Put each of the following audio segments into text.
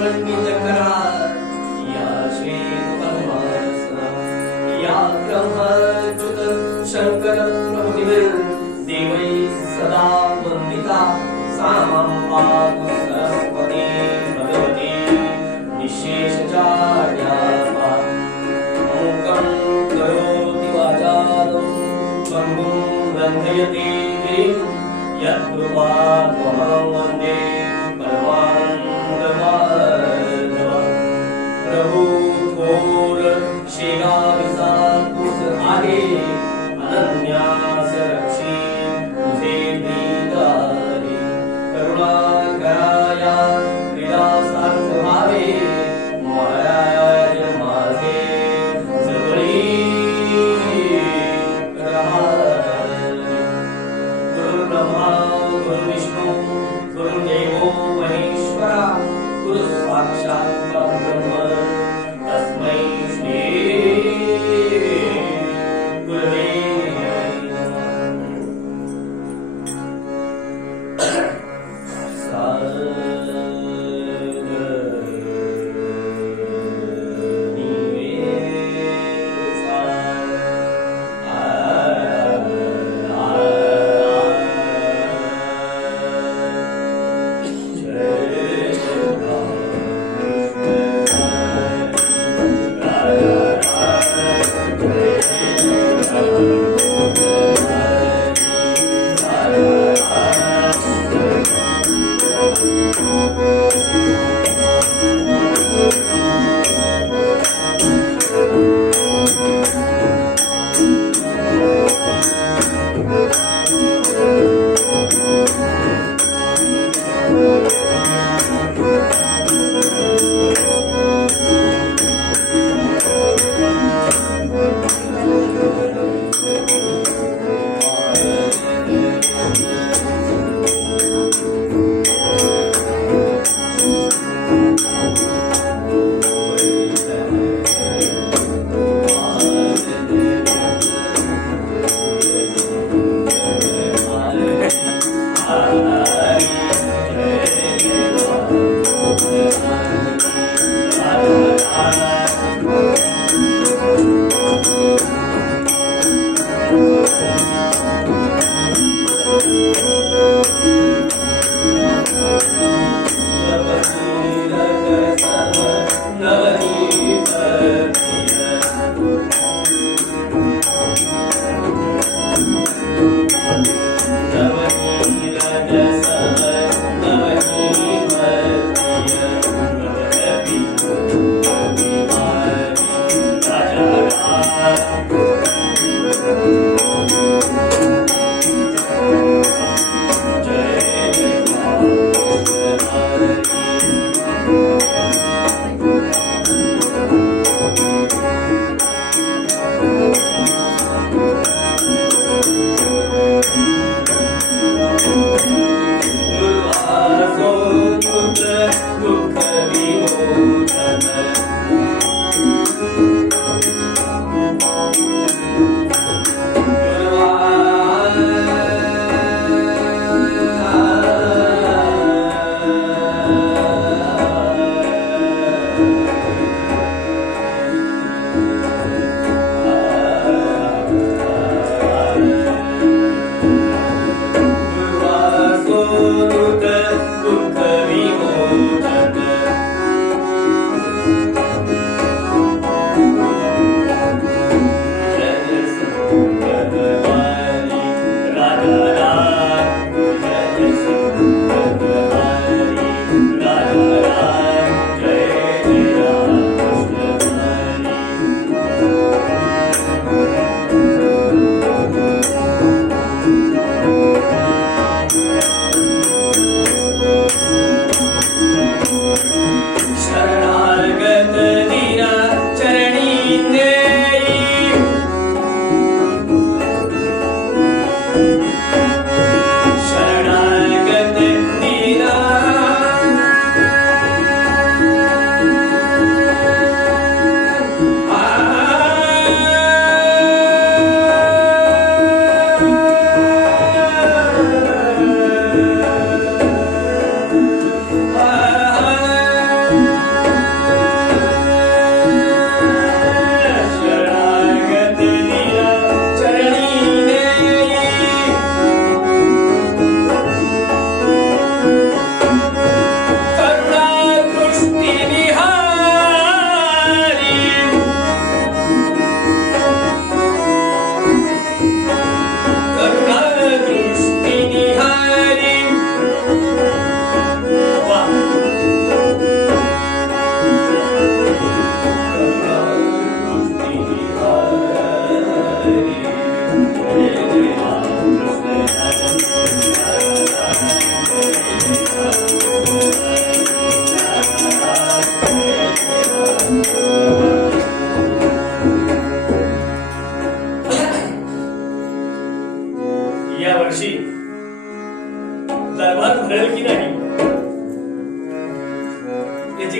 ब्रह्मण्यचक्रा या श्री परमात्मा या ब्रह्मच्युत शंकर प्रभुनिर् देवै सदा वंदिता सामं पातु सरस्वती भगवती निःशेषजाड्यात्मा मूकं करोति वाचालं पङ्गुं रन्धयति गिरिं यत्कृपात्महं वन्दे परमानन्दमाधवं प्रभु थोर शेगाविसाकुस आगे अनन्यास रक्षी तुझे दीदारी करुणा कराया क्रीडासार्थ भावे महाराज माझे जवळी राहावे गुरु ब्रह्मा गुरु विष्णू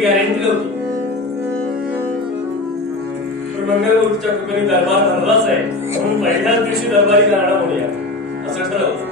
याची गॅरंटी नव्हती. पण मंगलमूर्तीच्या कृपेने दरबार ठरलाच आहे म्हणून पहिल्याच दिवशी दरबारी गाणं म्हणूया असं ठरवलं.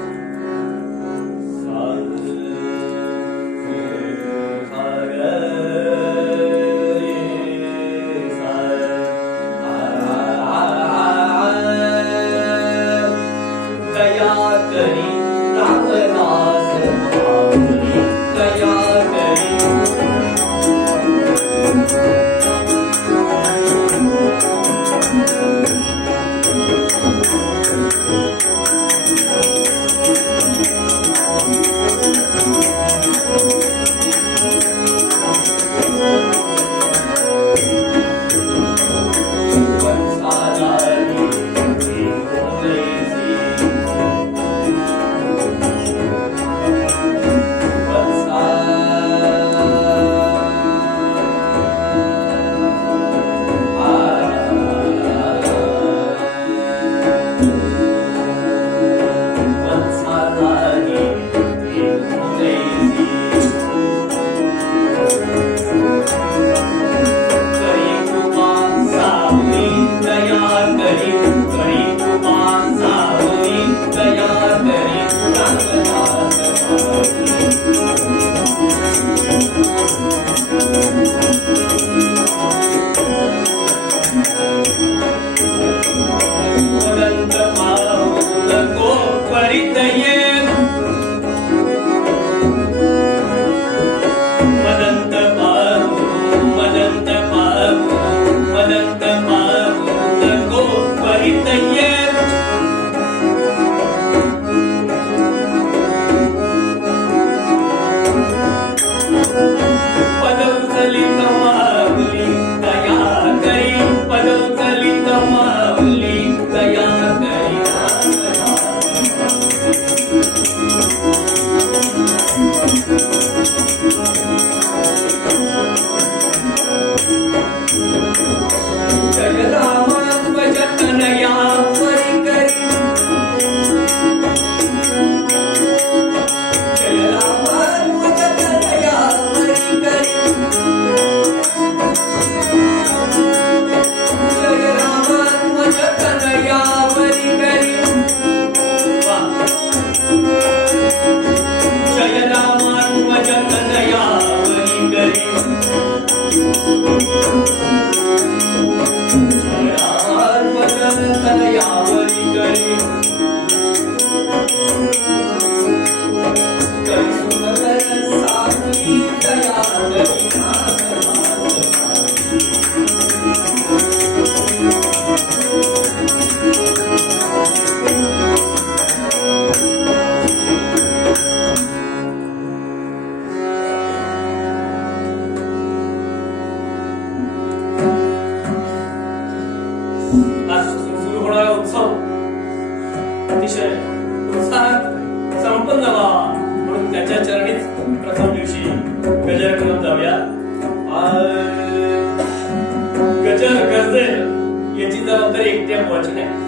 अतिशय उत्साहात संपन्न व्हावा म्हणून त्याच्या चरणीच प्रथम दिवशी गजर करून जाऊया. गजर गजर याची जबाबदारी एकट्या बुवाची नाही.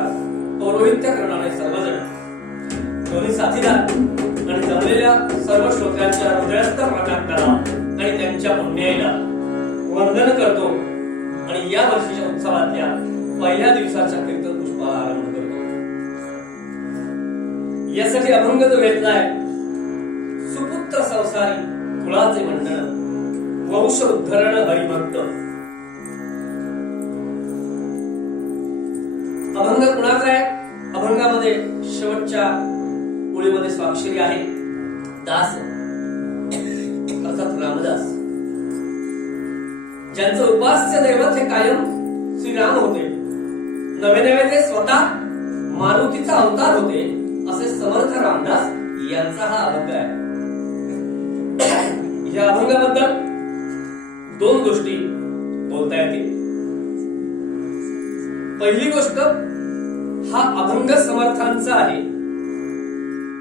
प्रकार पौरोहित्य करणारे सर्वजण, दोन्ही साथीदार आणि जमलेल्या सर्व श्रोत्यांच्या हृदयस्थ प्रणाम करा आणि त्यांच्या पुण्याईला वंदन करतो आणि या वर्षीच्या उत्सवातल्या पहिल्या दिवसाच्या कीर्तन पुष्पाला आरंभ करतो. यासाठी अभंग जो घेतलाय, सुपुत्र संसारी कुळाचे मंडळ, वंश उद्धरण हरिभक्त. अभंग कुणाचा आहे? अभंगामध्ये शेवटच्या ओळीमध्ये स्वाक्षरी आहे दास अर्थात रामदास, ज्यांचं उपास्य दैवत हे कायम श्रीराम होते. नवे नवे ते स्वतः मारुतीचा अवतार होते असे समर्थ रामदास यांचा हा अभंग आहे. या अभंगाबद्दल दोन गोष्टी बोलता येतील. पहिली गोष्ट, हा अभंग समर्थांचा आहे,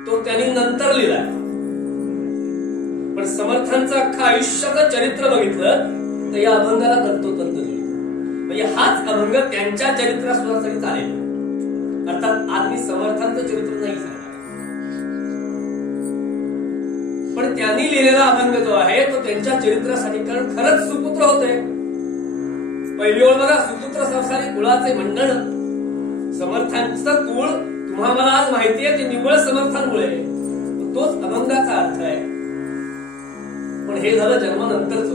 तो त्यांनी नंतर लिहिलाय. पण समर्थांचं अख्खं आयुष्याचं चरित्र बघितलं तर या अभंगाला तंतोतंत जुळतं. म्हणजे हाच अभंग त्यांच्या चरित्रासाठी चालेल. अर्थात आज मी समर्थांचं चरित्र नाही सांगणार, पण त्यांनी लिहिलेला अभंग जो आहे तो त्यांच्या चरित्रासाठी, कारण खरंच सुपुत्र होते. पहिली ओळ बघा, सुपुत्र संसारी कुळाचे मंडळ. समर्थांचं कुळ तुम्हाला आज माहिती आहे, ते निव्वळ समर्थांमुळे, तोच अभंगाचा अर्थ आहे. पण हे झालं जन्मानंतरच.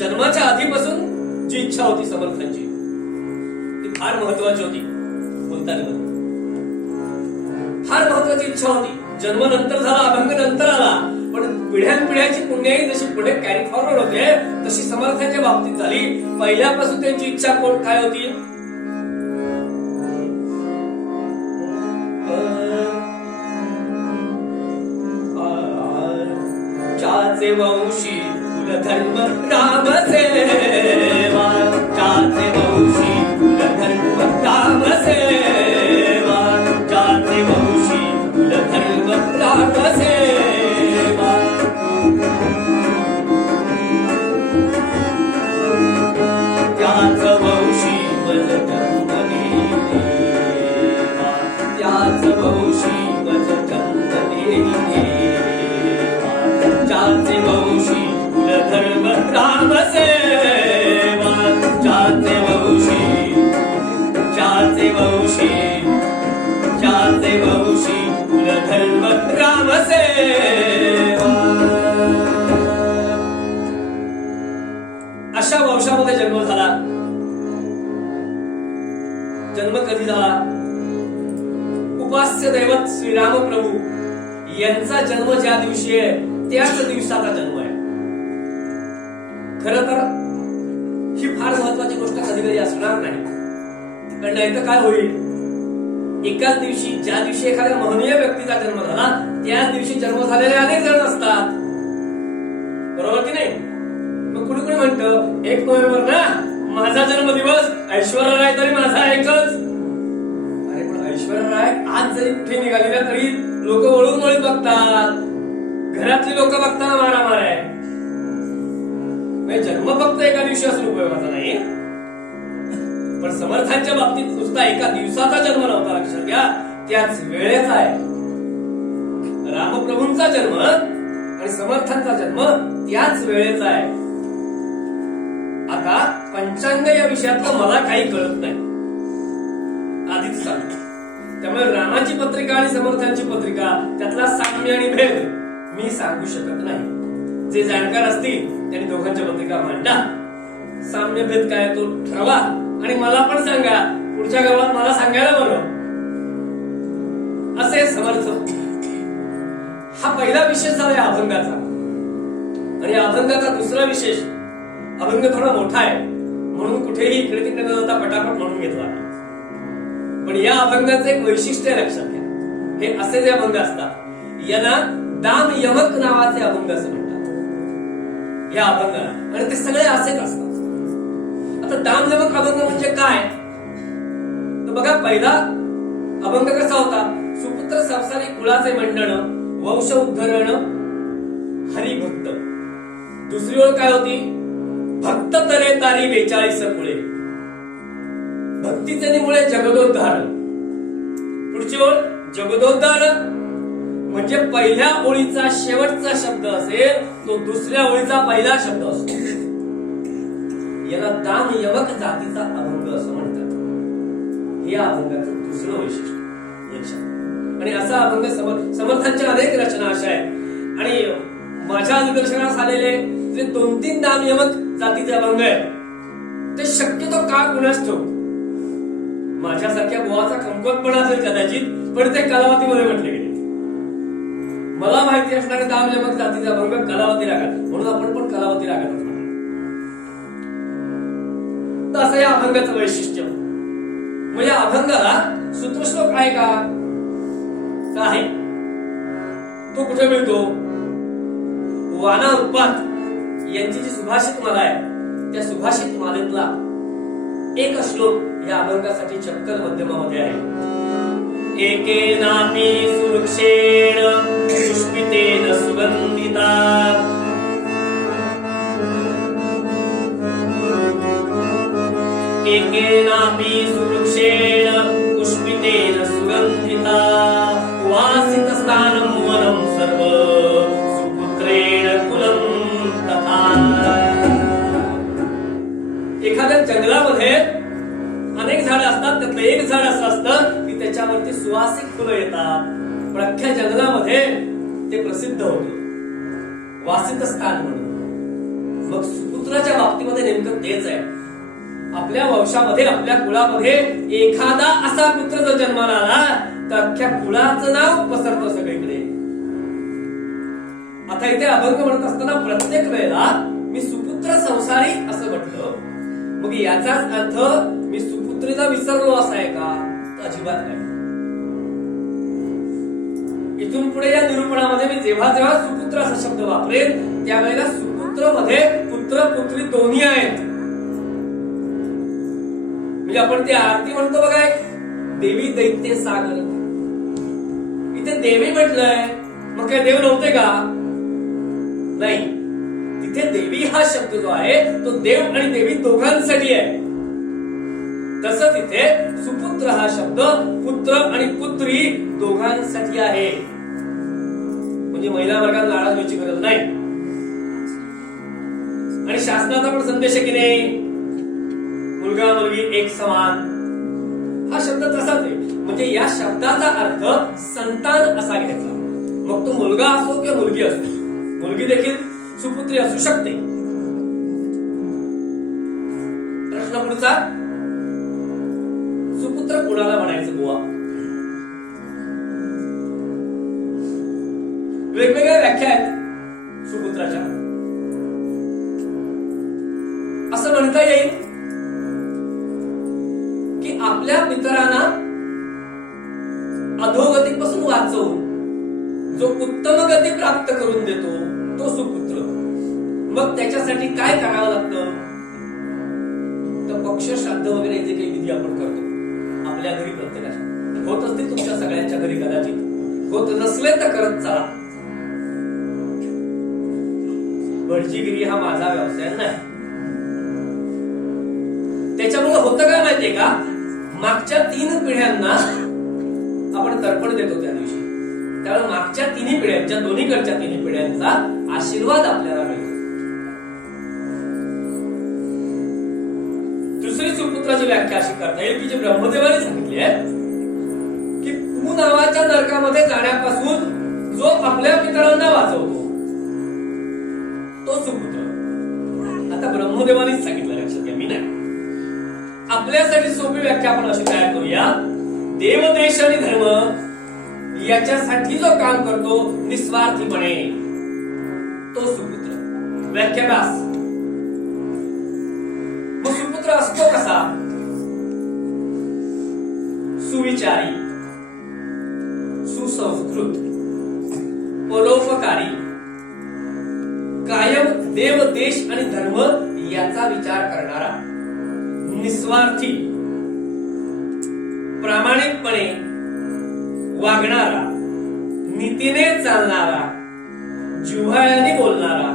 जन्माच्या आधीपासून जी इच्छा होती समर्थांची ती फार महत्वाची होती. बोलताना फार महत्वाची इच्छा होती. जन्म नंतर झाला, अभंग नंतर आला, पण पिढ्यानपिढ्याची पुण्याई जशी पुढे कॅरी फॉरवर्ड होते तशी समर्थांच्या बाबतीत झाली. पहिल्यापासून त्यांची इच्छा काय होती? चाचे वंशी कुलधर्म राम सेवा, चाचे वंशी कुलधर्म राम सेवा, चाचे वंशी कुलधर्म राम सेवा. त्याच वंशी मज जन्मनी देवा, त्याच वंशी मज जन्मनी देवा, चाचे वंशी कुलधर्म राम सेवा, चाचे वंशी, चाचे वंशी, चाचे वंशी कुलधर्म राम सेवा. अशा वंशामध्ये जन्म झाला. जन्म कधी झाला? उपास्य दैवत श्रीराम प्रभू यांचा जन्म ज्या दिवशी आहे त्याच दिवसाचा जन्म आहे. खरं तर ही फार महत्वाची गोष्ट कधी कधी असणार नाही, कारण नाही तर काय होईल, एकाच दिवशी, ज्या दिवशी एखाद्या महनीय व्यक्तीचा जन्म झाला त्याच दिवशी जन्म झालेले अनेक जण असतात, बरोबर की नाही? मग कुणी कुणी म्हणतं 1 नोव्हेंबर ना माझा जन्मदिवस, ऐश्वर्या राय तरी माझा एकच. अरे पण ऐश्वर्या राय आज जरी कुठे निघालेल्या तरी लोक वळून वळून बघतात, घरातली लोक बघताना मारामार आहे. जन्म फक्त एका दिवशी असून उपयोगाचा नाही, पण समर्थांच्या बाबतीत नुसता एका दिवसाचा जन्म नव्हता, लक्षात घ्या, त्याच वेळेचा आहे. रामप्रभूंचा जन्म आणि समर्थांचा जन्म त्याच वेळेचा आहे. आता पंचांग या विषयातलं मला काही कळत नाही, आधीच सांगतो. त्यामुळे रामाची पत्रिका आणि समर्थांची पत्रिका त्यातला साम्य आणि भेद मी सांगू शकत नाही. जे जाणकार असतील त्यांनी दोघांच्या पत्रिका मांडा, साम्य भेद काय तो ठरवा आणि मला पण सांगा, पुढच्या गावात मला सांगायला बरं. असे समर्थ. हा पहिला विशेष झाला या अभंगाचा. आणि या अभंगाचा दुसरा विशेष, अभंग थोडा मोठा आहे म्हणून कुठेही इकडे तिकडे न जाता पटापट म्हणून घेतला, पण या अभंगाचं एक वैशिष्ट्य लक्षात घ्या. हे असे जे अभंग असतात यांना दाम यमक नावाचे अभंग असं म्हणतात या अभंगाला, आणि ते सगळे असेच असतात. आता दाम यमक अभंग म्हणजे काय तर बघा, पहिला अभंग कसा होता? सुपुत्र संसारी कुळाचे मंडळ, वंश उद्धरण हरिभक्त. दुसरी ओळ काय होती? भक्त तरे तारी 42 कुळे. भक्तीचे निमुळे जगदोद्धार. पुढची ओळ जगदोद्धार म्हणजे पहिल्या ओळीचा शेवटचा शब्द असेल तो दुसऱ्या ओळीचा पहिला शब्द असतो. याला दाम यमक जातीचा अभंग असं म्हणतात. हे अभंगाचं दुसरं वैशिष्ट्य लक्षात. आणि असा अभंग समर्थांच्या अनेक रचना अशा आहेत. आणि माझ्या निदर्शनास आलेले जे 2-3 दाम यमक जातीचे अभंग आहेत ते शक्यतो का कुणास ठाऊक माझ्यासारख्या बुवाचा कमकुवतपणा असेल कदाचित, पण ते कलावतीमध्ये म्हटले गेले. मला माहिती असणारे दाम यमक जातीचे अभंग कलावती रागात, म्हणून आपण पण कलावती रागात. तर असं या अभंगाचं वैशिष्ट्य. मग या अभंगाला सूत्रश्लोक आहे का? आहे. तो कुठे मिळतो? वाना उत्पात यांची जी सुभाषित माला आहे त्या सुभाषित मालेतला एक श्लोक या अभंगासाठी चक्कल मध्यमामध्ये आहे. एकेनापि सुवृक्षेण पुष्पितेन सुगंधिता एकेनापि सुवृक्षेण पुष्पितेन सुगंधिता वासितस्थानं वनं सर्व सुपुत्रेण कुलं तथा. एखाद्या जंगलामध्ये अनेक झाडं असतात, त्यातलं एक झाड असं असतं की त्याच्यावरती सुवासिक फुलं येतात. पण अख्ख्या जंगलामध्ये ते प्रसिद्ध होतं वासित स्थान म्हणून. मग सुपुत्राच्या बाबतीमध्ये नेमकं तेच आहे. आपल्या वंशामध्ये आपल्या कुळामध्ये एखादा असा पुत्र जर जन्माला आला तर अख्ख्या कुळाचं नाव पसरतं सगळीकडे. आता इथे अभंग म्हणत असताना प्रत्येक वेळेला मी सुपुत्र संसारी असं म्हटलं, मग याचाच अर्थ मी सुपुत्रीला विसरलो असा आहे का? तर अजिबात नाही. इथून पुढे या निरूपणामध्ये मी जेव्हा जेव्हा सुपुत्र असा शब्द वापरेन त्यावेळेला सुपुत्र मध्ये पुत्र पुत्री दोन्ही आहेत. म्हणजे आपण ती आरती म्हणतो बघा, देवी दैत्य सागर, इथे देवी म्हटलंय, मग काय देव नव्हते का? नाही. तिथे देवी हा शब्द जो आहे तो देव आणि देवी दोघांसाठी आहे. तसंच इथे सुपुत्र हा शब्द पुत्र आणि पुत्री दोघांसाठी आहे. म्हणजे महिला वर्गाला नाराज व्हायची गरज नाही. आणि शासनाचा पण संदेश आहे की नाही, मुलगा मुलगी एक समान, हा शब्द तसाच आहे. म्हणजे या शब्दाचा अर्थ संतान असा घ्यायचा. मग तो मुलगा असो किंवा मुलगी असो, मुलगी देखील सुपुत्री असू शकते. प्रश्न पुढचा, सुपुत्र कुणाला म्हणायचं बुवा? वेगवेगळ्या व्याख्या आहेत सुपुत्राच्या. असं म्हणता येईल की आपल्या पितरांना अधोगतीपासून वाचवून जो उत्तम गती प्राप्त करून देतो तो सुपुत्र. मग त्याच्यासाठी काय करावं लागतं? तर पक्ष श्राद्ध वगैरे जे काही विधी आपण करतो आपल्या घरी प्रत्येकाच्या होत असतील, तुमच्या सगळ्यांच्या घरी कदाचित होत नसले तर करत चला. भटजीगिरी हा माझा व्यवसाय नाही. त्याच्यामुळे होतं काय माहितीये का, मागच्या 3 पिढ्यांना आपण तर्पण देतो त्या दिवशी. त्यामुळे मागच्या 3 पिढ्यांच्या, दोन्हीकडच्या 3 पिढ्यांचा आशीर्वाद आपल्याला मिळतो. दुसरी सुपुत्राची व्याख्या अशी करता येईल की जी ब्रह्मदेवाने सांगितली आहे की तू नावाच्या नरकामध्ये जाण्यापासून जो आपल्या पितरांना वाचवतो तो सुपुत्र. आता ब्रह्मदेवानेच सांगितलं, लक्षात घ्या, मी नाही. आपल्यासाठी सोपी व्याख्या आपण अशी तयार करूया, देव देश आणि धर्म याच्यासाठी जो काम करतो निस्वार्थीपणे तो सुपुत्र. व्याख्या व्यास. मग सुपुत्र असतो कसा? सुविचारी, सुसंस्कृत, परोपकारी, कायम देव देश आणि धर्म याचा विचार करणारा, निस्वार्थी, प्रामाणिकपणे वागणारा, नीतीने चालणारा, जिव्हाळ्याने बोलणारा,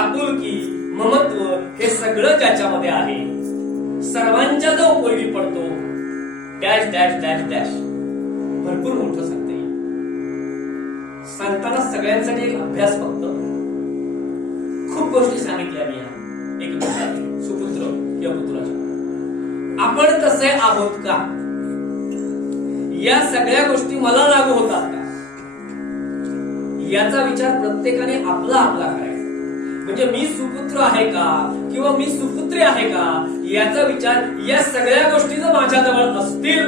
आपुलकी, ममत्व हे सगळं ज्याच्यामध्ये आहे, सर्वांच्या जो उपयोगी पडतो डॅश डॅश डॅश डॅश भरपूर मोठं सांगता येईल. सांगताना सगळ्यांसाठी एक अभ्यास फक्त खूप गोष्टी सांगितल्या मी एक सुपुत्र किंवा पुत्राच्या. आपण तसे आहोत का? या सगळ्या गोष्टी मला लागू होतात का? याचा विचार प्रत्येकाने आपला आपला करायचा. म्हणजे मी सुपुत्र आहे का किंवा मी सुपुत्री आहे का याचा विचार या सगळ्या गोष्टी जर माझ्याजवळ असतील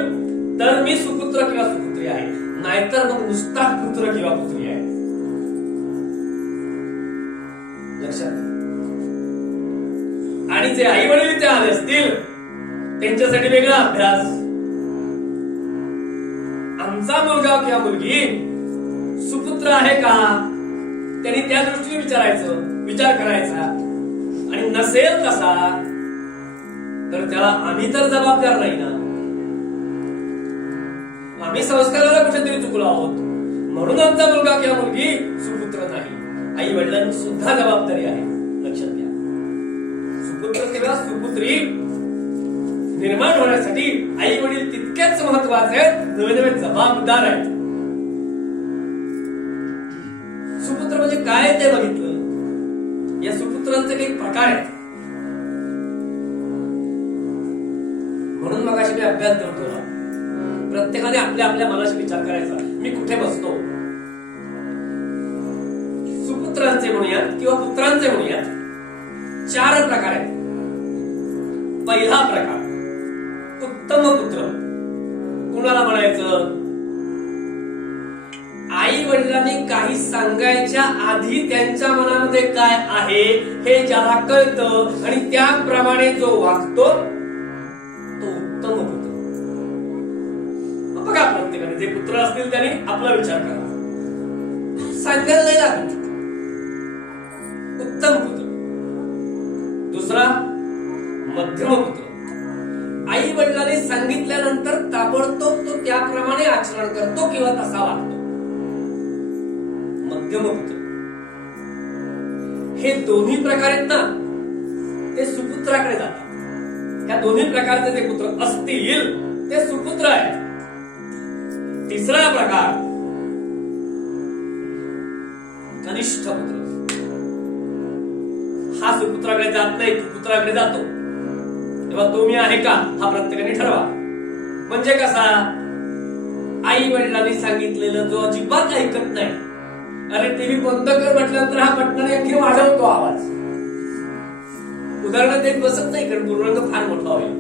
तर मी सुपुत्र किंवा सुपुत्री आहे, नाहीतर मग नुसता पुत्र किंवा पुत्री आहे. लक्षात. आणि जे आई वडील इथे आले असतील त्यांच्यासाठी वेगळा अभ्यास. आमचा मुलगा किंवा मुलगी सुपुत्र आहे का त्यांनी त्या दृष्टीने विचार करायचा. आणि नसेल तसा तर त्याला आम्ही तर जबाबदार नाही ना. आम्ही संस्काराला कुठेतरी चुकलो आहोत म्हणून आमचा मुलगा किंवा मुलगी सुपुत्र नाही. आई वडिलांची सुद्धा जबाबदारी आहे. लक्षात घ्या. सुपुत्र किंवा सुपुत्री निर्माण होण्यासाठी आई वडील तितकेच महत्वाचे आहेत, नवे जबाबदार आहेत. सुपुत्र म्हणजे काय ते बघितलं. या सुपुत्रांचे काही प्रकार आहेत. म्हणून मगाशी मी अभ्यास देऊन ठेवला. प्रत्येकाने आपल्या आपल्या मनाशी विचार करायचा, मी कुठे बसतो. सुपुत्रांचे म्हणूयात किंवा पुत्रांचे म्हणूयात 4 प्रकार आहेत. पहिला प्रकार उत्तम पुत्र. कुणाला म्हणायचं? आई वडिलांनी काही सांगायच्या आधी त्यांच्या मनामध्ये काय आहे हे ज्याला कळतं आणि त्याप्रमाणे जो वागतो तो उत्तम पुत्र. बघा, प्रत्येकाने जे पुत्र असतील त्यांनी आपला विचार करा. सांगायला नाही लागत. उत्तम पुत्र. दुसरा मध्यम पुत्र. आई वडिलांनी सांगितल्यानंतर ताबडतोब तो त्याप्रमाणे आचरण करतो किंवा तसा वागतो. मध्यम पुत्र. हे दोन्ही प्रकार आहेत ना ते सुपुत्राकडे जातात. ह्या दोन्ही प्रकारचे जे पुत्र असतील ते सुपुत्र आहेत. तिसरा प्रकार कनिष्ठ पुत्र. हा सुपुत्राकडे जात नाही, पुत्राकडे जातो. तेव्हा तो मी आहे का हा प्रत्येकाने ठरवा. म्हणजे कसा? आई वडिलांनी सांगितलेलं जो अजिबात ऐकत नाही. अरे टीव्ही बंद कर म्हटल्यानंतर हा पटकन आणखी वाढवतो आवाज. उदाहरण देत बसत नाही कारण पूर्णांक फार मोठा होईल.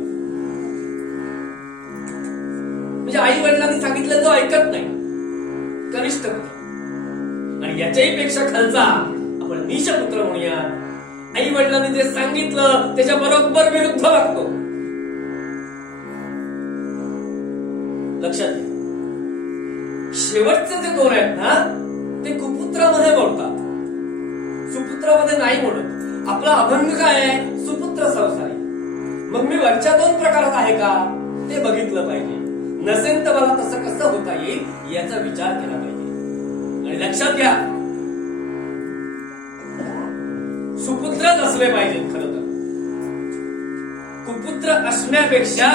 म्हणजे आई वडिलांनी सांगितलं जो ऐकत नाही, कनिष्ठ पुत्र. आणि याच्याही पेक्षा खालचा आपण नीच पुत्र म्हणूया. आई वडिलांनी जे सांगितलं त्याच्या बरोबर विरुद्ध वागतो. लक्षात घ्या. शेवटचे जे 2 आहेत ना ते कुपुत्रामध्ये मोडतात, सुपुत्रामध्ये नाही मोडत. आपला अभंग काय आहे? सुपुत्र संसारी. मग मी वरच्या 2 प्रकारात आहे का ते बघितलं पाहिजे. नसेल तर मला तसं कसं होता येईल याचा विचार केला पाहिजे. आणि लक्षात घ्या, सुपुत्रच असले पाहिजे. खरं तर कुपुत्र असण्यापेक्षा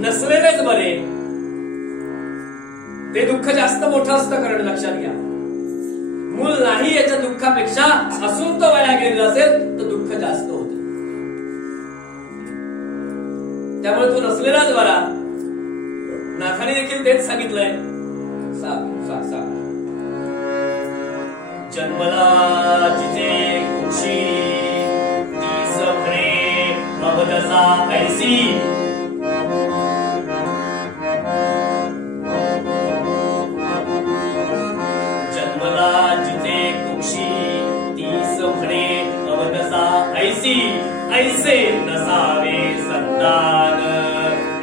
नसलेलेच बरे. ते दुःख जास्त मोठं असतं. कारण लक्षात घ्या, मूल नाही याच्या दुःखापेक्षा असून तो वाया गेलेला असेल तर दुःख जास्त होत. त्यामुळे तो नसलेलाच बरा. नाथाने देखील तेच सांगितलंय. जन्मला जिथे कुक्षी तीस म्हणे अवदसा ऐसी. जन्मला जिथे कुक्षी तीस म्हणे अवदसा ऐसी. ऐसे नसावे संतान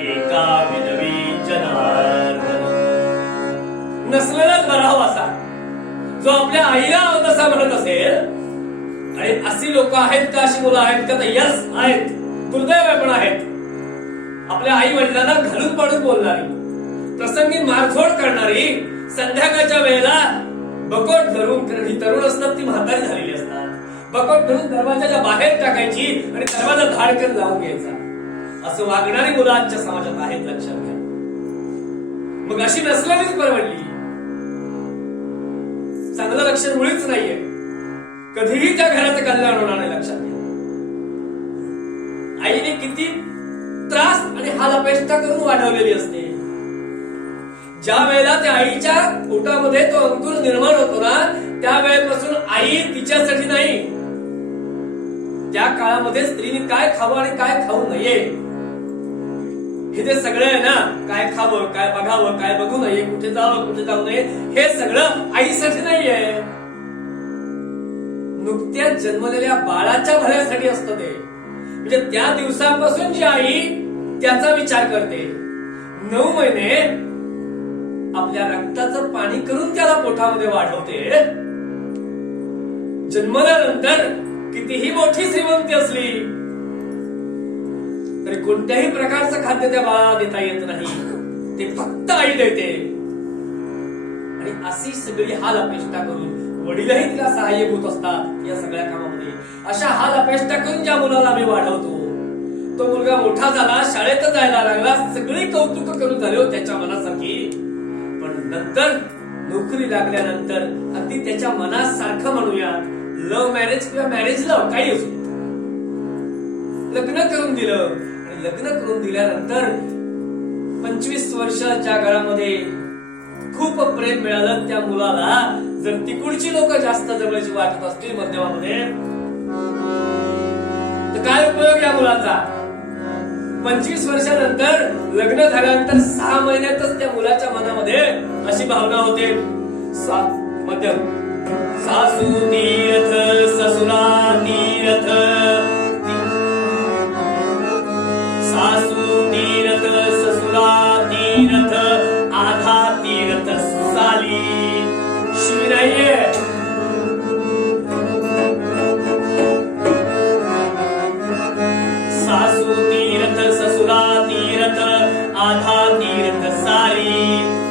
एका विधवी जनार्दन. नसलेलाच बरा हो असा जो आपल्या आईला अवदसा म्हणत असेल. आणि अशी लोक आहेत का, अशी मुलं आहेत का? तर यस आहेत. दुर्दैव पण आहेत. आपल्या आई वडिलांना घालून पाडून बोलणारी, प्रसंगी मारझोड करणारी, संध्याकाळच्या वेळेला बकोट धरून, ही तरुण असतात ती म्हातारी झालेली असतात, बकोट धरून दरवाजाच्या बाहेर टाकायची आणि दरवाजा धाडकन लावून घ्यायचा. असं वागणारी मुलं आजच्या समाजात आहेत. लक्षात घ्या. मग अशी नसलेलीच परवडली. चांगलं लक्षण मुळीच नाहीये. कधीही त्या घराचं कल्याण होणार नाही, लक्षात घ्या. आईने किती त्रास आणि हाल अपेष्टा करून वाढवलेली असते. ज्या वेळेला त्या आईच्या पोटामध्ये तो अंकुर निर्माण होतो ना, त्या वेळेपासून आई तिच्यासाठी नाही, त्या काळामध्ये स्त्रीने काय खावं आणि काय खाऊ नये हे जे सगळं आहे ना, काय खावं, काय बघावं, काय बघू नये, कुठे जावं, कुठे जाऊ नये, हे सगळं आईसाठी नाहीये. नुकत्याच जन्मलेल्या बाळाच्या भल्यासाठी असतं ते. म्हणजे त्या दिवसापासून जी आई त्याचा विचार करते, 9 महिने आपल्या रक्ताचं पाणी करून त्याला पोटामध्ये वाढवते. जन्मल्यानंतर कितीही मोठी श्रीमंती असली तरी कोणत्याही प्रकारचं खाद्य त्या बाळाला देता येत नाही, ते फक्त आई देते. आणि अशी सगळी हाल अपेष्टा करून वडीलही तिला सहाय्यभूत असतात या सगळ्या कामामध्ये. अशा हाल अपेष्टा करून ज्या मुलाला आम्ही वाढवतो, तो मुलगा मोठा झाला, शाळेत जायला लागला, सगळी कौतुक करून झाले हो त्याच्या मनासारखी. पण नंतर नोकरी लागल्यानंतर अगदी त्याच्या मनासारखं म्हणूया, लव्ह मॅरेज किंवा मॅरेज लव्ह काही असू, लग्न करून दिलं. आणि लग्न करून दिल्यानंतर 25 वर्षाच्या घरामध्ये खूप प्रेम मिळालं त्या मुलाला. जर तिकडची लोक जास्त जवळची वाटत असतील मध्यमामध्ये, तर काय उपयोग या मुलाचा? 25 वर्षानंतर लग्न झाल्यानंतर 6 महिन्यातच त्या मुलाच्या मनामध्ये अशी भावना होते, मध्यम सासू तीर्थ ससुरा तीर्थ, सासू तीर्थ ससुरा तीर्थ, आधा तीर्थ साली. शिवी नाहीये. सासू तीर्थ ससुरा तीर्थ, आधा तीर्थ साली.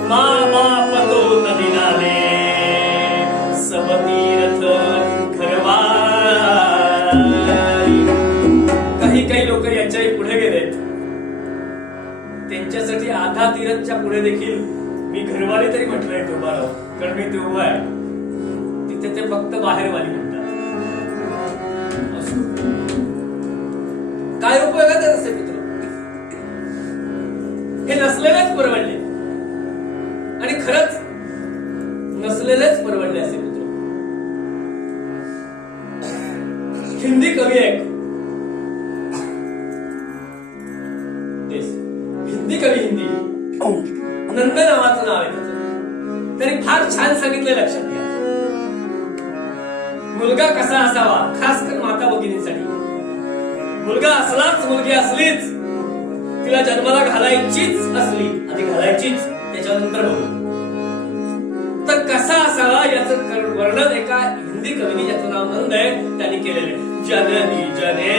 माँ बाप तो नदी नाले, सब तीर्थ घरवारी. काही लोक यांच्याही पुढे गेलेत. त्यांच्यासाठी आधा तीर्थच्या पुढे देखील मी घरवाली तरी म्हटलंय तो बाळा, कारण मी ते उभा आहे तिथे ते फक्त बाहेरवाली म्हणतात. काय उपयोगात आहे असे मित्र? हे नसलेलेच परवडले. आणि खरंच नसलेलेच परवडले असे मित्र. हिंदी कवी आहे, हिंदी कवी, हिंदी नंद नावाचं नाव आहे त्याचं. त्यांनी फार छान सांगितलंय, लक्षात घ्या. मुलगा कसा असावा, खास कर माता भगिनींसाठी. मुलगा असलाच, मुलगी असलीच, तिला जन्माला घालायचीच असली, आधी घालायचीच, त्याच्यानंतर बघू तर कसा असावा याचं वर्णन एका हिंदी कवीने, ज्याचं नाव नंद आहे, त्यांनी केलेले. जननी जने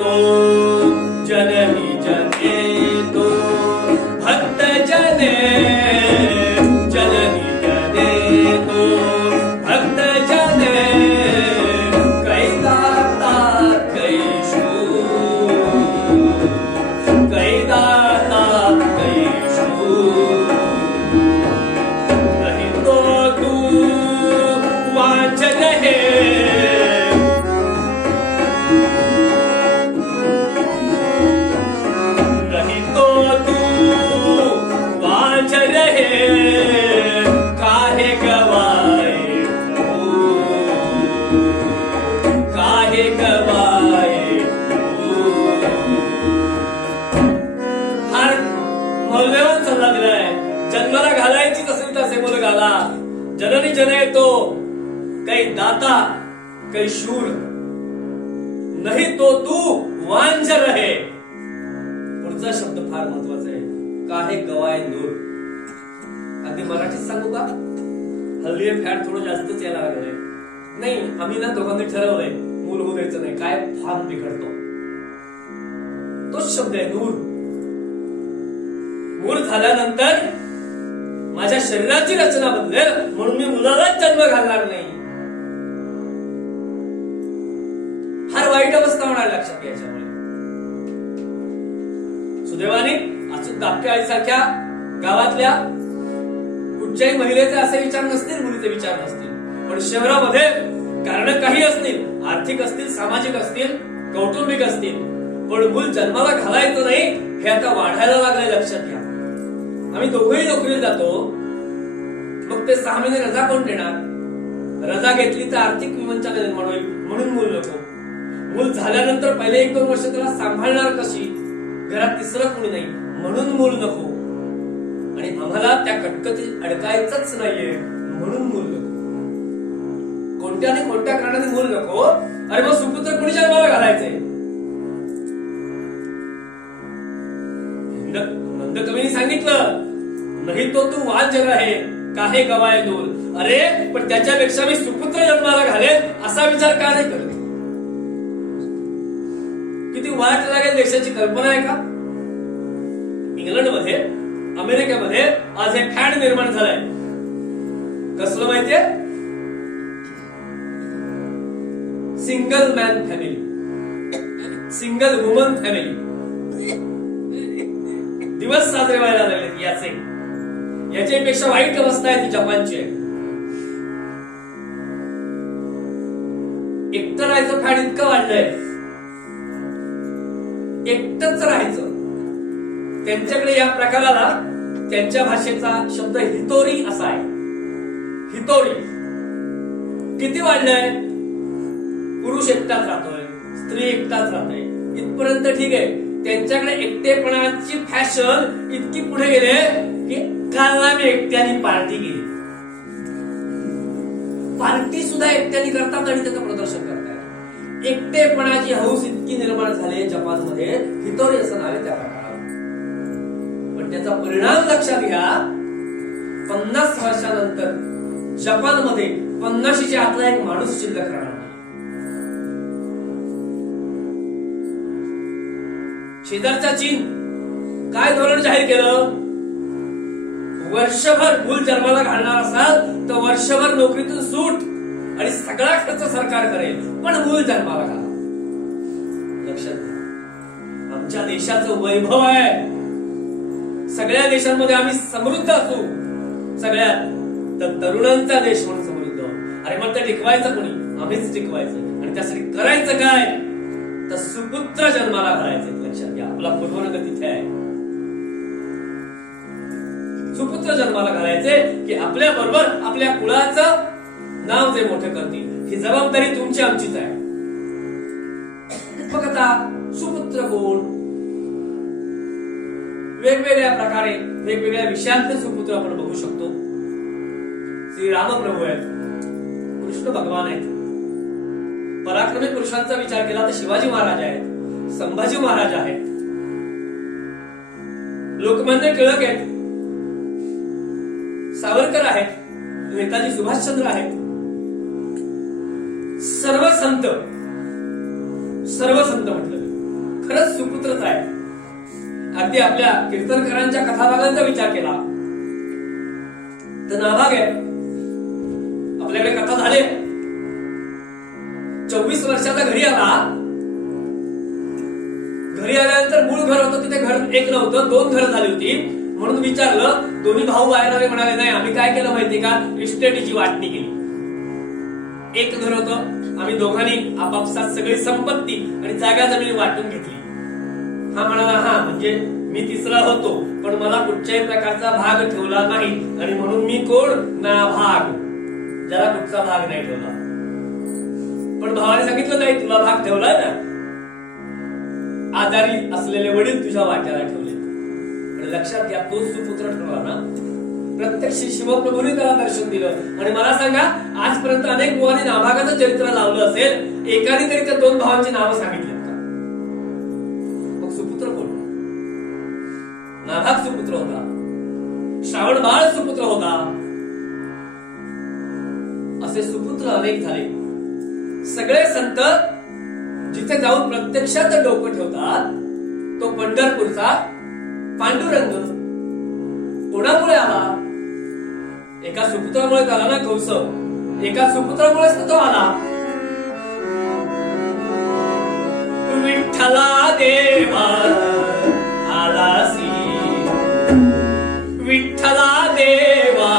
तो, जननी जने तो, भक्त जने, जननी जने तो, भक्त जने, कैदाता कैशू, कैदाता कैशू, नहीं तो तू वांछन है, नहीं तो तू वांछन है, काहे गवाए काहे गवाए. फार मौल्यवान सल्ला दिलाय. जन्माला घालायचीच असेल तसे मुलं घाला. जननी जने तो, काही दाता काही शूर, नाही तो तू वांझ रहे. पुढचा शब्द फार महत्वाचा आहे, काहे गवाय नूर. अगदी मराठीत सांगू का? हल्ली फॅट थोडं जास्तच यायला लागलंय. नाही, आम्ही ना दोघांनी ठरवलंय मूल होऊ द्यायचं नाही. काय फार्म बिघडतो, तोच शब्द आहे नूर. मूल झाल्यानंतर माझ्या शरीराची रचना बदलेल म्हणून मी मुलालाच जन्म घालणार नाही. फार वाईट अवस्था होणार, लक्षात घ्यायच्यामुळे. सुदैवाने अचूक दापटे आळीसारख्या गावातल्या कुठच्याही महिलेचे असे विचार नसतील, मुलीचे विचार नसतील. पण शहरामध्ये कारण काही असतील, आर्थिक असतील, सामाजिक असतील, कौटुंबिक असतील, पण मूल जन्माला घालायचं नाही हे आता वाढायला लागलंय. लक्षात घ्या. आम्ही दोघंही नोकरीला जातो, मग ते 6 महिने रजा कोण देणार? रजा घेतली तर आर्थिक विवंचना निर्माण होईल, म्हणून मूल नको. मूल झाल्यानंतर पहिले 1-2 वर्ष त्याला सांभाळणार कशी? घरात तिसरं कोणी नाही, म्हणून मूल नको. आणि आम्हाला त्या कटकटीत अडकायचंच नाहीये, म्हणून मूल नको. कोणत्या आणि कोणत्या कारणाने मूल नको? अरे मग सुपुत्र कोणी जन्माला घालायचंय? नंद कवीने सांगितलं, नाही तो तू वांझल आहे काहे गवाय डोल. अरे पण त्याच्यापेक्षा मी सुपुत्र जन्माला घालेल असा विचार का नाही करत? किती वाईट लागेल देशाची कल्पना आहे का? इंग्लंडमध्ये, अमेरिकेमध्ये आज हे फॅड निर्माण झालंय. कसलं माहितीये? Single man family, single woman family. दिवस साजरे व्हायला लागले याचे. याच्यापेक्षा वाईट अवस्था आहे ती जपानची. एकटं राहायचं फॅड इतकं वाढलंय, एकटंच राहायचं. त्यांच्याकडे या प्रकाराला त्यांच्या भाषेचा शब्द हितोरी असा आहे. हितोरी किती वाढलंय? पुरुष एकटाच राहतोय, स्त्री एकटाच राहते, इथपर्यंत ठीक आहे. त्यांच्याकडे एकटेपणाची फॅशन इतकी पुढे गेले की काल आम्ही एकट्याने पार्टी केली. पार्टी सुद्धा एकट्याने करतात आणि त्याचं प्रदर्शन करतात. एकटेपणाची हौस इतकी निर्माण झाली जपानमध्ये. हितोरी असं नाव आहे त्या प्रकाराला. पण त्याचा परिणाम लक्षात घ्या. 50 वर्षानंतर जपानमध्ये 50च्या आतला एक माणूस शिल्लक राहणार. शेजारचा चीन काय धोरण जाहीर केलं? वर्षभर मूल जन्माला घालणार असाल तर वर्षभर नोकरीतून सूट आणि सगळा खर्च सरकार करेल, पण मूल जन्माला घाला. लक्षात घ्या. आमच्या देशाचं वैभव आहे. सगळ्या देशांमध्ये आम्ही समृद्ध असू, सगळ्यात तर तरुणांचा देश म्हणून समृद्ध. अरे मग ते टिकवायचं कोणी? आम्हीच टिकवायचं. आणि त्यासाठी करायचं काय? तर सुपुत्र जन्माला घालायचे. लक्षात घ्या. आपला पूर्वनगर तिथे आहे. सुपुत्र जन्माला घालायचे की आपल्या बरोबर आपल्या कुळाचं नाव जे मोठं करतील. ही जबाबदारी तुमची आमचीच आहे. मग आता सुपुत्र कोण? वेगवेगळ्या प्रकारे वेगवेगळ्या विषयांतले सुपुत्र आपण बघू शकतो. श्री रामप्रभू आहेत, कृष्ण भगवान आहेत. पराक्रमी पुरुषांचा विचार केला तर शिवाजी महाराज आहेत, संभाजी महाराज आहेत, लोकमान्य टिळक आहेत, सावरकर आहेत, नेताजी सुभाषचंद्र आहेत. सर्व संत म्हटलं खरंच सुपुत्रच आहे. अगदी आपल्या कीर्तनकारांच्या कथाभागांचा विचार केला तर नाभाग आहे. आपल्याकडे कथा झाले. 24 वर्षाचा घरी आला. घरी आल्यानंतर मूळ घर होतं, तिथे घर एक नव्हतं, 2 घरं झाली होती. म्हणून विचारलं, दोन्ही भाऊ बाहेर आले. म्हणाले नाही, आम्ही काय केलं माहिती का? इस्टेटीची वाटणी केली. एक घर होतं, आम्ही दोघांनी आपापसात सगळी संपत्ती आणि जागा जमीन वाटून घेतली. हा म्हणाला, हा म्हणजे मी तिसरा होतो, पण मला कुठच्याही प्रकारचा भाग ठेवला नाही आणि म्हणून मी कोण? ना भाग. जरा कुठचा भाग नाही ठेवला. पण भावाने सांगितलं नाही, तुला भाग ठेवलाय ना. आजारी असलेले वडील तुझ्या वाट्याला ठेवले. लक्षात घ्या, तोच सुपुत्र ठरला ना. प्रत्यक्ष शिवप्रभूंनी त्याला दर्शन दिलं. आणि मला सांगा, आजपर्यंत अनेक बुवांनी नाभागाचं चरित्र लावलं असेल, एकाने तरी त्या 2 भावांची नावं सांगितलीत का? मग सुपुत्र कोण? नाभाग सुपुत्र होता, श्रावण बाळ सुपुत्र होता. असे सुपुत्र अनेक झाले. सगळे संत जिथे जाऊन प्रत्यक्षात डोकं ठेवतात तो पंढरपूरचा पांडुरंग. कोणामुळे आला? एका सुपुत्रामुळे आला ना. कौस एका सुपुत्रामुळेच तो आला. विठ्ठला देवा आलासी, विठ्ठला देवा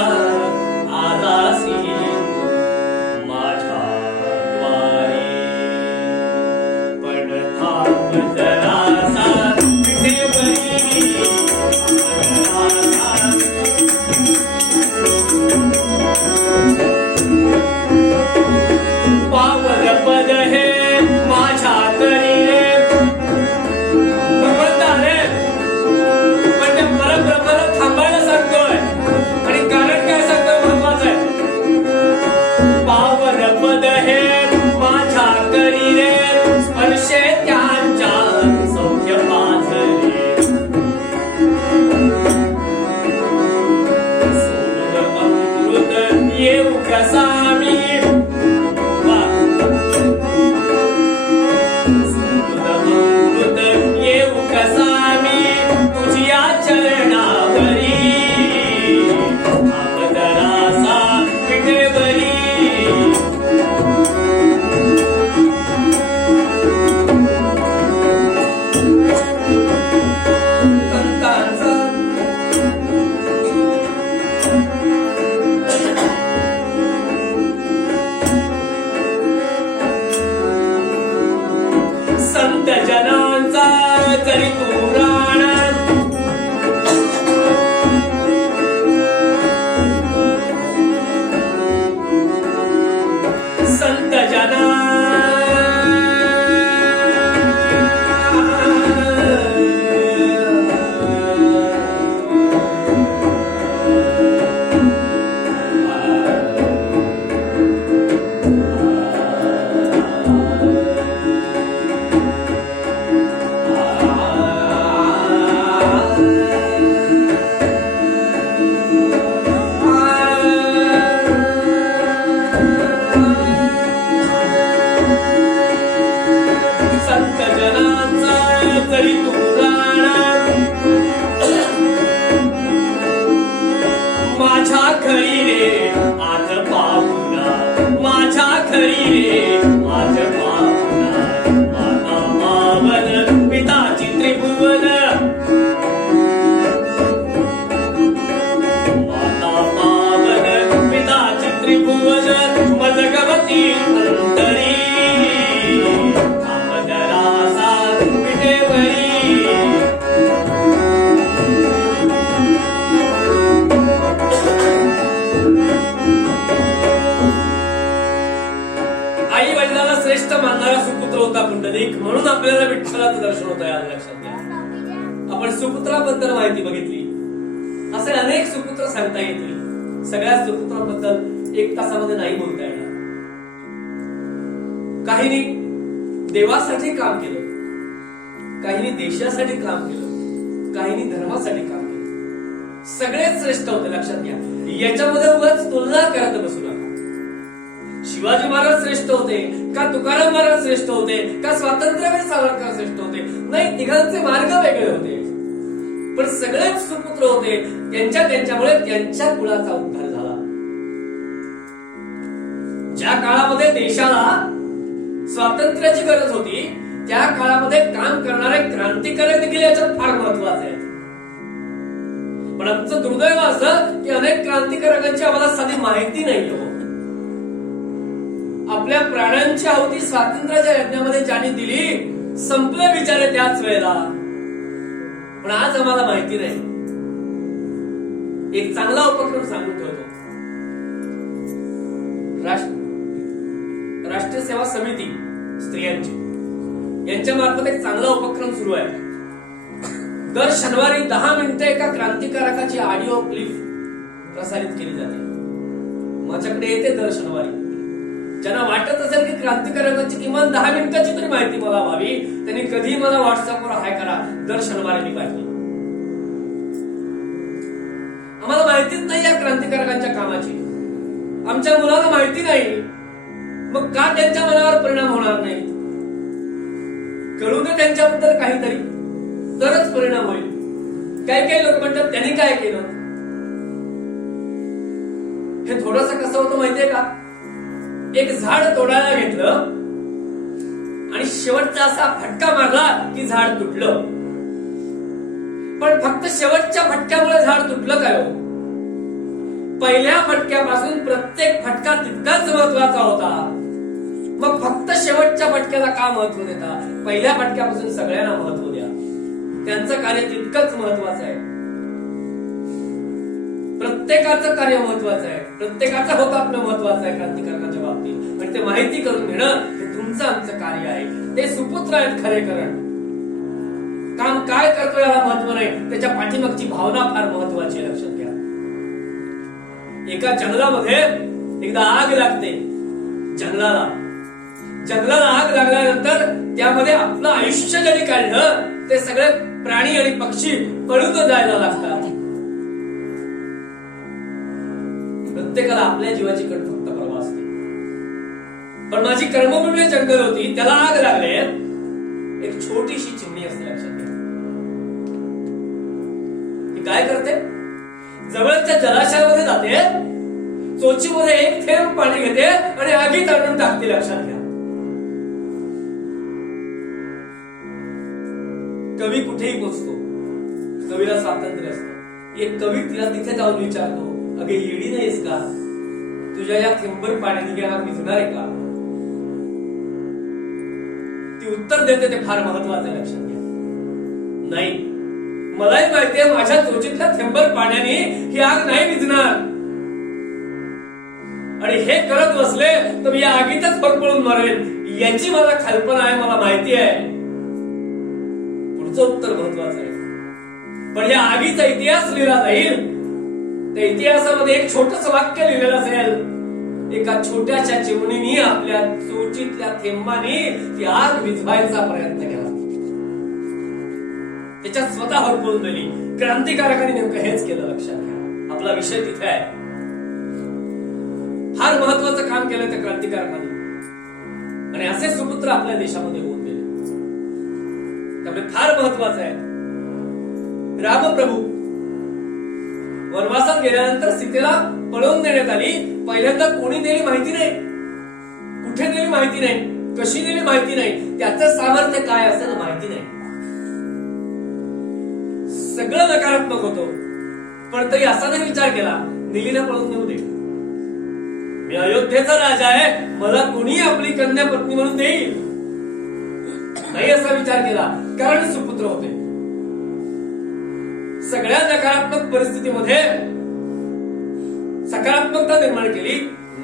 कसा मी अमृत येऊ कसा मी तुझ्या चरणावरी आमदरासा विठेवरी संत जनांचा जरी पुराण संत जना संत जनांचा जरी पुराण माझ्या घरी रे आज पाहुणा माझ्या घरी रे आज पाहुणा माता पावन पिताची त्रिभुवन माता पावन पिताची त्रिभुवन मजगवती अंतरी आई वडिलांना श्रेष्ठ मानणारा सुपुत्र होता पुंडलिक, म्हणून आपल्याला विठ्ठलाचं दर्शन होतं. या लक्षात घ्या. आपण सुपुत्राबद्दल माहिती बघितली. असे अनेक सुपुत्र सांगता येतील. सगळ्या सुपुत्राबद्दल एक तासामध्ये नाही बोलता येणार. काहींनी देवासाठी काम केलं, काहींनी देशासाठी काम केलं, काहींनी धर्मासाठी काम केलं. सगळेच श्रेष्ठ होते. लक्षात घ्या. याच्यामध्ये उगाच तुलना करत बसू नका. शिवाजी महाराज श्रेष्ठ होते का तुकाराम महाराज श्रेष्ठ होते का स्वातंत्र्यवीर सावरकर श्रेष्ठ होते? नाही, तिघांचे मार्ग वेगळे होते. पण सगळेच सुपुत्र होते. त्यांच्यामुळे त्यांच्या कुळाचा उद्धार झाला. ज्या काळामध्ये देशाला स्वातंत्र्याची गरज होती त्या काळामध्ये काम करणारे क्रांतिकारक देखील याच्यात फार महत्वाचे आहेत. पण आमचं दुर्दैव असं की अनेक क्रांतिकारकांची आम्हाला साधी माहिती नाही हो. आपल्या प्राणांची आहुती स्वातंत्र्याच्या यज्ञामध्ये ज्यांनी दिली संपले बिचारे त्याच वेळेला. पण आज आम्हाला माहिती नाही. एक चांगला उपक्रम सांगून ठेवतो. राष्ट्रीय सेवा समिती स्त्रियांची यांच्या मार्फत एक चांगला उपक्रम सुरू आहे. दर शनिवारी 10 मिनिटे एका क्रांतिकारकाची ऑडिओ क्लिप प्रसारित केली जाते. माझ्याकडे येते दर शनिवारी. ज्यांना वाटत असेल की क्रांतिकारकांची किमान 10 मिनिटाची तरी माहिती मला व्हावी, त्यांनी कधी मला व्हॉट्सअपवर हाय करा. दर शनिवारी मी पाहिजे. आम्हाला माहितीच नाही या क्रांतिकारकांच्या कामाची. आमच्या मुलाला माहिती नाही, मग का त्यांच्या मनावर परिणाम होणार नाही? कळू दे त्यांच्याबद्दल काहीतरी, तरच परिणाम होईल. काही लोक म्हणतात त्यांनी काय केलं. हे थोडंसं कसं होतं माहितीये का? एक झाड तोडायला घेतलं आणि शेवटचा असा फटका मारला की झाड तुटलं. पण फक्त शेवटच्या फटक्यामुळे झाड तुटलं काय हो? पहिल्या फटक्यापासून प्रत्येक फटका तितकाच महत्वाचा होता. मग फक्त शेवटच्या फटक्याला का महत्व देता? पहिल्या फटक्यापासून सगळ्यांना महत्व द्या. त्यांचं कार्य तितकंच महत्वाचं आहे. प्रत्येकाचं कार्य महत्वाचं आहे. प्रत्येकाचा होतात्म्य महत्वाचा आहे क्रांतिकारकाच्या बाबतीत. आणि ते माहिती करून घेणं हे तुमचं आमचं कार्य आहे. ते सुपुत्र आहेत खरेकरण. काम काय करतो याला महत्व नाही, त्याच्या पाठीमागची भावना फार महत्वाची आहे. लक्षात घ्या. एका जंगलामध्ये एकदा आग लागते. जंगलाला आग लागल्यानंतर त्यामध्ये आपलं आयुष्य ज्यांनी काढलं ते सगळे प्राणी आणि पक्षी पळून जायला लागतात. प्रत्येकाला आपल्या जीवाची कट फक्त पण माझी कर्मभूमी जंगल होती, त्याला आग लागले. एक छोटीशी चिमणी असते, लक्षात घ्या. ती काय करते? जवळच्या जलाशयामध्ये जाते, चोचीमध्ये एक थेंब पाणी घेते आणि आगीत आणून टाकते. लक्षात घ्या. कवी कुठेही पोचतो, कवीला स्वातंत्र्य असतं. एक कवी तिला तिथे जाऊन विचारतो, अगे येडी नाहीस का? तुझ्या या थेंबर पाण्याने गेला भिजणार आहे का? ती उत्तर देते, ते फार महत्वाचं आहे, लक्षात घ्या. नाही, मलाही माहितीये माझ्या चोचीतल्या थेंबर पाण्याने ही आग नाही विझणार, आणि हे करत बसले तर मी या आगीतच फरफळून मरेन, याची मला कल्पना आहे, मला माहिती आहे. पुढचं उत्तर महत्वाचं आहे. पण या आगीचा इतिहास लिहिला जाईल, त्या इतिहासामध्ये एक छोटस वाक्य लिहिलेलं असेल, एका छोट्याशा चिमणीने आपल्या चोचीतल्या थेंबाने ती आग विझवायचा प्रयत्न केला, त्याच्यात स्वतः हरपळून दिली. क्रांतिकारकांनी नेमकं हेच केलं, लक्षात घ्या. आपला विषय तिथे आहे. फार महत्वाचं काम केलं त्या क्रांतिकारकांनी, आणि असे सुपुत्र आपल्या देशामध्ये होऊन गेले. त्यामुळे फार महत्वाचं आहे. रामप्रभू वनवासात गेल्यानंतर सीतेला पळवून देण्यात आली. पहिल्यांदा कोणी नेली माहिती नाही, कुठे नेली माहिती नाही, कशी नेली माहिती नाही, त्याचं सामर्थ्य काय असेल माहिती नाही. सगळं नकारात्मक होतं, पण तरी असा नाही विचार केला नेलीला पळवून नेऊ दे, मी अयोध्येचा राजा आहे, मला कोणी आपली कन्या पत्नी म्हणून देईल नाही, असा विचार केला. कारण सुपुत्र होते. सगळ्या नकारात्मक परिस्थितीमध्ये सकारात्मकता निर्माण केली.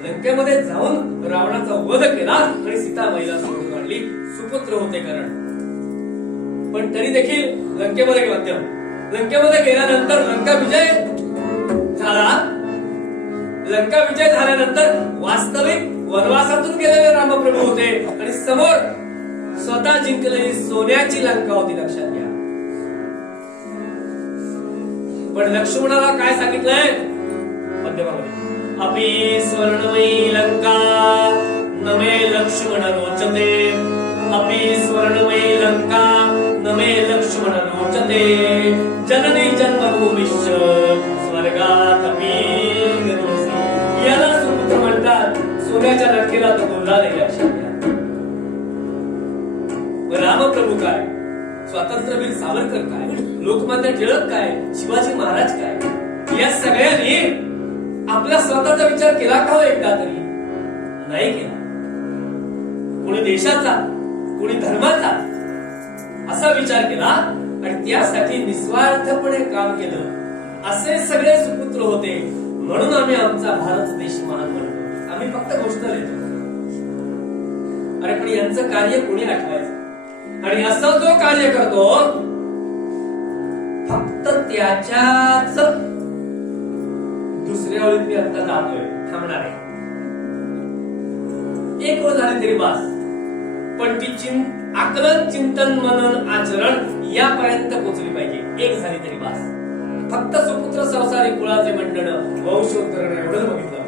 लंकेमध्ये जाऊन रावणाचा वध केला आणि सीताबाईला सोडून काढली. सुपुत्र होते कारण. पण तरी देखील लंकेमध्ये लंकेमध्ये गेल्यानंतर लंका विजय झाला. लंका विजय झाल्यानंतर वास्तविक वनवासातून गेलेले रामप्रभू होते आणि समोर स्वतः जिंकलेली सोन्याची लंका होती, लक्षात घ्या. पण लक्ष्मणाला काय सांगितलंय मध्यमामध्ये? अपि स्वर्णमयी लंका न मे लक्ष्मण रोचते, अपि स्वर्णमयी लंका न मे लक्ष्मण रोचते, जननी जन्मभूमिश्च स्वर्गात अपि गरीयसी. याला सुपुत्र म्हणतात. सोन्याच्या लंकेला तो बोलला नाही, लक्षात घ्या. रामप्रभू काय, स्वातंत्र्यवीर सावरकर काय, लोकमान्य टिळक काय, शिवाजी महाराज काय, या सगळ्यांनी आपला स्वतःचा विचार केला का हो एकदा तरी? नाही केला. कोणी देशाचा, कोणी धर्माचा असा विचार केला आणि त्यासाठी निस्वार्थपणे काम केलं. असे सगळे सुपुत्र होते, म्हणून आम्ही आमचा भारत देश महान म्हणतो. आम्ही फक्त गोष्ट लिहितो. अरे पण यांचं कार्य कोणी आठवायचं? आणि असं जो कार्य करतो फक्त त्याच्याच दुसऱ्या ओळीत मी आता जातोय, थांबणार आहे. एक ओळ झाली तरी बास, पण ती आकलन, चिंतन, मनन, आचरण यापर्यंत पोहोचली पाहिजे. एक झाली तरी बास. फक्त सुपुत्र संसारी कुळाचे मंडळ वंशोद्धरण एवढं बघितलं.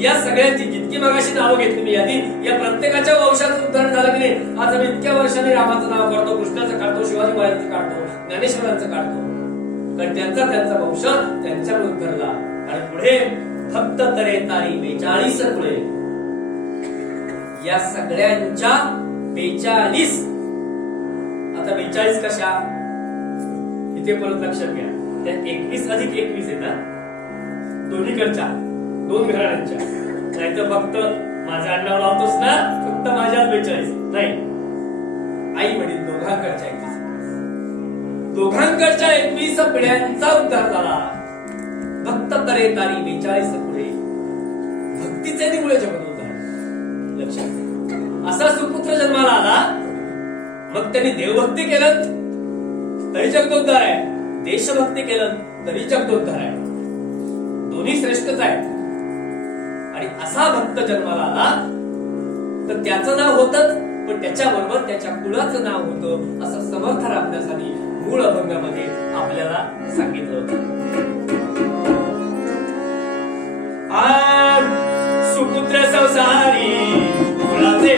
या सगळ्यांची जितकी मगाशी नावं घेतली मी यादी, या प्रत्येकाच्या वंशाचं उदाहरण झालं की नाही. आज आम्ही इतक्या वर्षांनी रामाचं नाव काढतो, कृष्णाचं काढतो, शिवाजी महाराजांचं काढतो, ज्ञानेश्वरांचं काढतो, कारण त्यांचा वंश त्यांच्याकडून उतरला. आणि पुढे फक्त तरे तारी 42 पुढे या सगळ्यांच्या 42. आता 42 कशा? इथे परत लक्षात घ्या, त्या 21 अधिक 21 येतात दोन्हीकडच्या, दोन घराण्यांच्या. नाहीतर फक्त माझ्या अंडावर लावतोस ना, फक्त माझ्या 42 नाही, आई वडील दोघांकडच्या 21, दोघांकडच्या 21 पिढ्यांचा उद्धार झाला. भक्त तरे तारी 42 पुढे भक्तीचे निमुळे जगत उद्धार. लक्षात. असा सुपुत्र जन्माला आला, मग त्यांनी देवभक्ती केलं तरी जगदोद्धार आहे, देशभक्ती केलं तरी जगदोद्धार आहे. दोन्ही श्रेष्ठच आहेत. आणि असा भक्त जन्माला आला तर त्याचं नाव होतच, पण त्याच्याबरोबर त्याच्या कुळाचं नाव होतं, असं समर्थ रामदासांनी मूळ अभंगामध्ये आपल्याला सांगितलं होतं. आज सुपुत्र संसारी मुळाचे